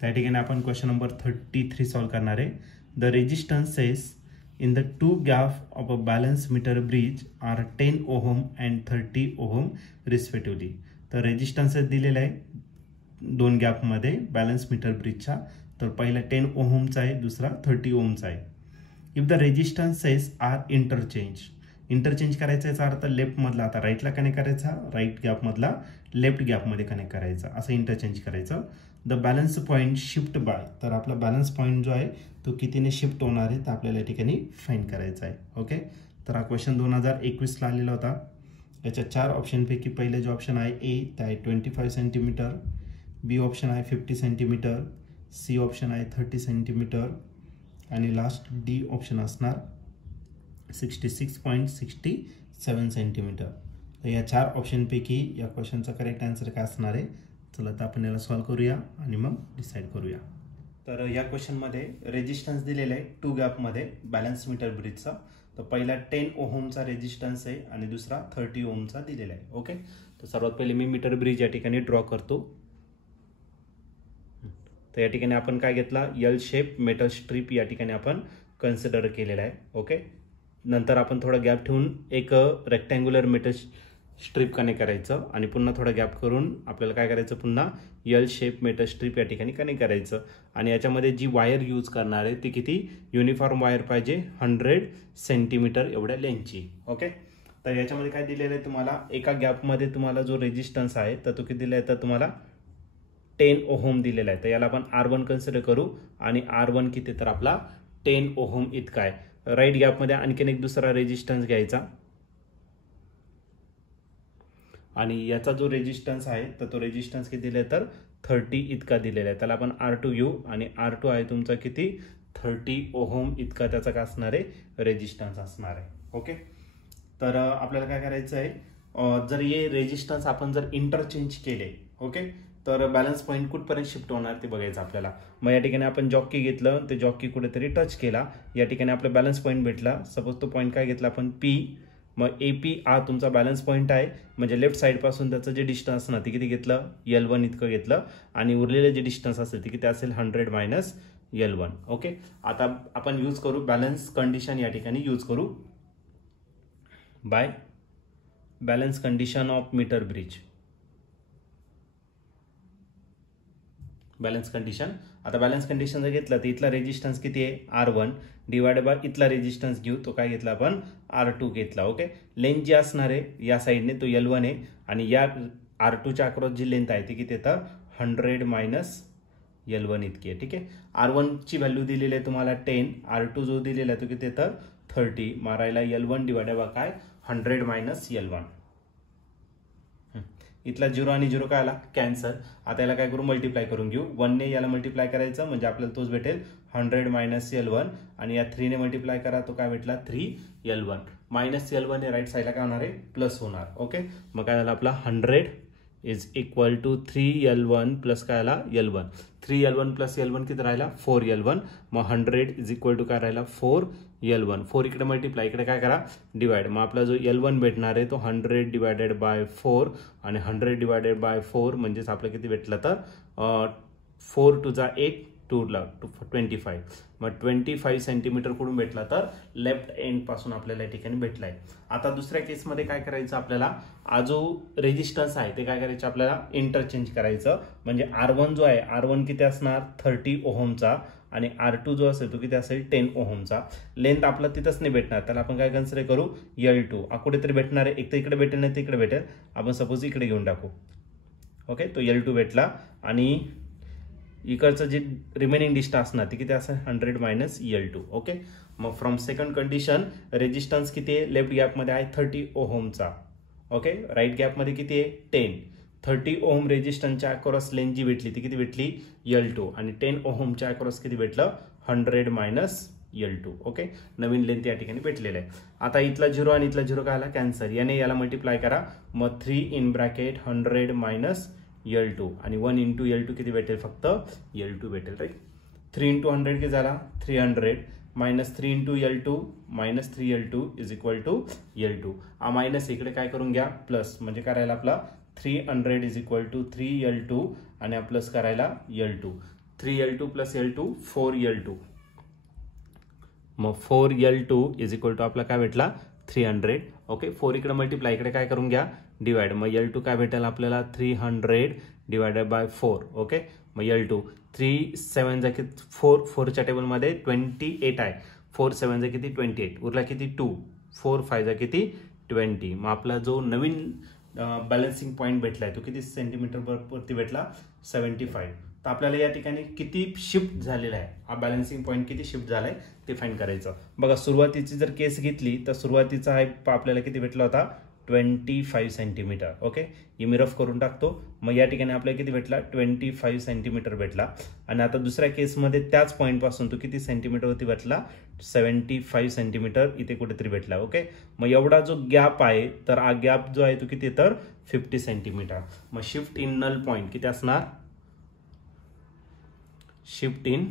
त्या ठिकाणी आपण क्वेश्चन नंबर 33 सॉल्व करणार आहे. The resistances in the two gap of a balance meter bridge are 10 ohm and 30 ohm respectively. तर रेजिस्टन्सेस दिलेला आहे दोन गॅप मध्ये बॅलन्स मीटर ब्रिजचा. तर पहिला 10 ओहमचा आहे, दुसरा 30 ओहमचा आहे. If the resistances are interchange करायचा याचा अर्थ लेफ्ट मधला आता राईटला कनेक्ट करायचा, राईट गॅप मधला लेफ्ट गॅप मध्ये कनेक्ट करायचा, असं इंटरचेंज करायचं. The balance point shift by, तर आपला बॅलन्स पॉईंट जो आहे तो कितीने शिफ्ट होणार आहे तर आपल्याला या ठिकाणी फाइंड करायचा आहे. ओके, तर हा क्वेश्चन 2021ला आलेला होता. याच्या 4 ऑप्शनपैकी पहिले जो ऑप्शन आहे ए ते आहे 25 सेंटीमीटर, बी ऑप्शन आहे 50 सेंटीमीटर, सी ऑप्शन आहे 30 सेंटीमीटर आणि लास्ट डी ऑप्शन असणार 66.67 सेंटीमीटर. तर या 4 ऑप्शनपैकी या क्वेश्चनचा करेक्ट आन्सर काय असणार आहे? चला तर आपण याला सॉल्व करूया आणि मग डिसाईड करूया. तर या क्वेश्चनमध्ये रेजिस्टन्स दिलेला आहे टू गॅपमध्ये बॅलन्स मीटर ब्रिजचा. तर पहिला 10 ओहमचा रेजिस्टन्स आहे आणि दुसरा 30 ओहमचा दिलेला आहे. ओके, तर सर्वात पहिले मी मीटर ब्रिज या ठिकाणी ड्रॉ करतो. तर या ठिकाणी आपण काय घेतला, एल शेप मेटल स्ट्रीप या ठिकाणी आपण कन्सिडर केलेला आहे. ओके, नंतर आपण थोडा गॅप ठेवून एक रेक्टँग्युलर मेटल स्ट्रीप कनेक्ट करायचं आणि पुन्हा थोडा गॅप करून आपल्याला काय करायचं, पुन्हा एल शेप मेटल स्ट्रीप या ठिकाणी कनेक्ट करायचं. आणि याच्यामध्ये जी वायर यूज करणार आहे ती किती युनिफॉर्म वायर पाहिजे, 100 सेंटीमीटर एवढ्या लेंथची. ओके, तर याच्यामध्ये काय दिलेलं आहे तुम्हाला, एका गॅपमध्ये तुम्हाला जो रेजिस्टन्स आहे तर तो किती दिला आहे, तर तुम्हाला 10 ओहम दिलेला आहे. तर याला आपण R1 कन्सिडर करू आणि R1 किती, तर आपला 10 ओहम इतका आहे. राईट गॅपमध्ये आणखीन एक दुसरा रेजिस्टन्स घ्यायचा आणि याचा जो रेजिस्टन्स आहे तर तो रेजिस्टन्स किती दिला आहे, तर 30 इतका दिलेला आहे. त्याला आपण R2 घेऊ आणि R2 आहे तुमचा किती, 30 ओहम इतका त्याचा काय असणार आहे, रेजिस्टन्स असणार आहे. ओके, तर आपल्याला काय करायचं आहे, जर हे रेजिस्टन्स आपण जर इंटरचेंज केले, ओके, तर बॅलन्स पॉईंट कुठपर्यंत शिफ्ट होणार ते बघायचं आपल्याला. मग या ठिकाणी आपण जॉकी घेतलं, ते जॉकी कुठेतरी टच केला, या ठिकाणी आपला बॅलन्स पॉईंट भेटला. सपोज तो पॉईंट काय घेतला आपण, पी. मग AP हा तुमचा बॅलन्स पॉईंट आहे, म्हणजे लेफ्ट साईड पासून त्याचं जे डिस्टन्स असणार ते किती घेतलं, L1 इतकं घेतलं आणि उरलेले जे डिस्टन्स असेल ते किती असेल, 100 मायनस L1. ओके, आता आपण यूज करू बॅलन्स कंडिशन, या ठिकाणी यूज करू by balance condition of meter bridge. Balance condition, आता बॅलन्स कंडिशन जर घेतलं तर इथला रेजिस्टन्स किती आहे, R1 डिवाइडेड बाय इथला रेजिस्टन्स घेऊ, तो काय घेतला आपण, R2 घेतला. ओके, लेंथ जी असणार आहे या साईडने तो L1 आहे आणि या R2च्या अक्रॉस जी लेंथ आहे ती किती येतं, 100 मायनस L1 इतकी आहे. ठीक आहे, R1 ची व्हॅल्यू दिलेली आहे तुम्हाला 10, R2 जो दिलेला आहे तो किती येतं, 30, मारायला L1 डिवाइडेड बाय काय, 100 मायनस L1. इथला 0 आणि 0 काय आला, कॅन्सल. आता याला काय करू, मल्टिप्लाय करून घेऊ. 1 ने याला मल्टिप्लाय करायचं म्हणजे आपल्याला तोच भेटेल 100 मायनस L1 आणि या 3 ने मल्टिप्लाय करा, तो काय भेटला, 3L1 मायनस L1 हे राईट साईडला काय होणार आहे, प्लस होणार. ओके, मग काय झालं आपला 100 is equal to 3L1 plus काय आला, L1. 3L1 प्लस L1 किती राहिला, 4L1. मग 100 इज इक्वल टू काय राहिला, 4L1. 4 इकडे मल्टिप्लाय, इकडे काय करा, डिवाइड. मग आपला जो L1 भेटणार आहे तो 100 डिवायडेड बाय 4 आणि 100 डिवायडेड बाय 4 म्हणजेच आपलं किती भेटलं, तर 4 टू जा 8, 2 ला 25. मग 25 सेंटीमीटर कुठून भेटला, तर लेफ्ट एंड पासून आपल्याला या ठिकाणी भेटलाय. आता दुसऱ्या केसमध्ये काय करायचं आपल्याला, हा जो रेजिस्टन्स आहे ते काय करायचं आपल्याला, इंटरचेंज करायचं. म्हणजे R1 जो आहे, R1 किती असणार, 30 ओहमचा आणि R2 जो असेल तो किती असेल, 10 ओहमचा. लेंथ आपला तिथंच नाही भेटणार, त्याला आपण काय कन्सिडर करू, L2. कुठेतरी भेटणार आहे, एक तर इकडे भेटेल नाही तर इकडे भेटेल, आपण सपोज इकडे घेऊन टाकू. ओके, तो L2 भेटला आणि इकडचं जे रिमेनिंग डिस्टन्स असणार ते किती असेल, 100 मायनस L2. ओके, मग फ्रॉम सेकंड कंडिशन रेजिस्टन्स किती आहे, लेफ्ट गॅपमध्ये आहे 30 ओहमचा. ओके, राईट गॅपमध्ये किती आहे, 10. 30 ओहम रेजिस्टन्सच्या अक्रॉस लेंथ जी भेटली ती किती भेटली, L2 आणि 10 ओहमच्या अक्रॉस किती भेटलं, 100 मायनस L2. ओके, नवीन लेंथ या ठिकाणी भेटलेलं आहे. आता इथला 0 आणि इथला 0 काय आला, कॅन्सल. याने याला मल्टिप्लाय करा, मग 3 इन ब्रॅकेट 100 मायनस L2 आणि 1 इंटू L2 किती भेटेल, फक्त L2 भेटेल. राईट, 3 इंटू 100 किती झाला, 300 minus 3 into L2 minus 3L2 is equal to L2. हा मायनस इकडे काय करून घ्या, प्लस, म्हणजे करायला आपला 300 इज इक्वल टू 3L2 आणि प्लस करायला L2. 3L2 plus L2 4L2. मग 4L2 इज इक्वल टू आपला काय भेटला 300. ओके, 4 इकडे मल्टिप्लाय, इकडे काय करून घ्या डिवाइड. मग L2 काय भेटेल आपल्याला 300 डिवायडेड बाय 4. ओके, मग L2 3 7 जा किती 4, 4च्या टेबलमध्ये 28 आहे. 4 7 जा किती 28, उरला किती 2, 4 5 जा किती 20. मग आपला जो नवीन बॅलन्सिंग पॉईंट भेटलाय तो किती सेंटीमीटर वरती भेटला 75. तर आपल्याला या ठिकाणी किती शिफ्ट झालेला आहे, हा बॅलन्सिंग पॉईंट किती शिफ्ट झालाय ते फाइंड करायचं. बघा सुरुवातीची जर केस घेतली तर सुरुवातीचा हा आपल्याला किती भेटला होता 25 सेंटीमीटर. ओके, हे मी रफ करून टाकतो. मग या ठिकाणी आपल्याला किती भेटला 25 सेंटीमीटर भेटला. आणि आता दुसऱ्या केसमध्ये त्याच पॉईंट पासून तो किती सेंटीमीटरवरती भेटला 75 सेंटीमीटर इथे कुठेतरी भेटला. ओके, मग एवढा जो गॅप आहे तर हा गॅप जो आहे तो किती तर 50 सेंटीमीटर. मग शिफ्ट इन नल पॉईंट किती असणार, shift in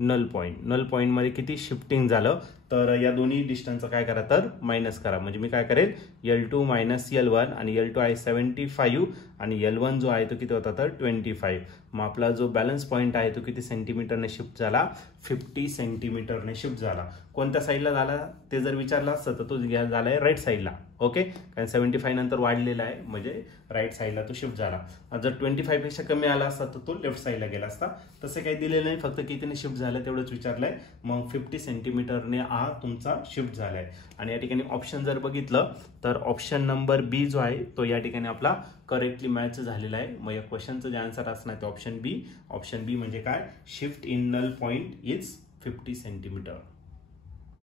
null point, null point मध्ये किती शिफ्टिंग झालं तर या दोन्ही डिस्टन्सचं काय करा तर मायनस करा. म्हणजे मी काय करेल L2 मायनस L1 आणि L2 आहे 75 आणि L1 जो आहे तो किती होता तर 25. मग आपला जो बॅलन्स पॉईंट आहे तो किती सेंटीमीटरने शिफ्ट झाला 50 सेंटीमीटरने शिफ्ट झाला. कोणत्या साईडला झाला ते जर विचारला असतं तर तो झालाय राईट साईडला. ओके, कारण 75 नंतर वाढलेला आहे म्हणजे राईट साईडला तो शिफ्ट झाला. जर 25 पेक्षा कमी आला असता तर तो लेफ्ट साईडला गेला असता. तसं काही दिलेलं नाही, फक्त कितीने शिफ्ट झालं तेवढंच विचारलंय. मग 50 सेंटीमीटरने हा तुमचा शिफ्ट झालाय. आणि या ठिकाणी ऑप्शन जर बघितलं तर ऑप्शन नंबर बी जो आहे तो या ठिकाणी आपला करेक्टली मॅच झालेला आहे. मग या क्वेश्चनचं जे आन्सर असणार ते ऑप्शन बी. ऑप्शन बी म्हणजे काय, shift in null point is 50 centimetre.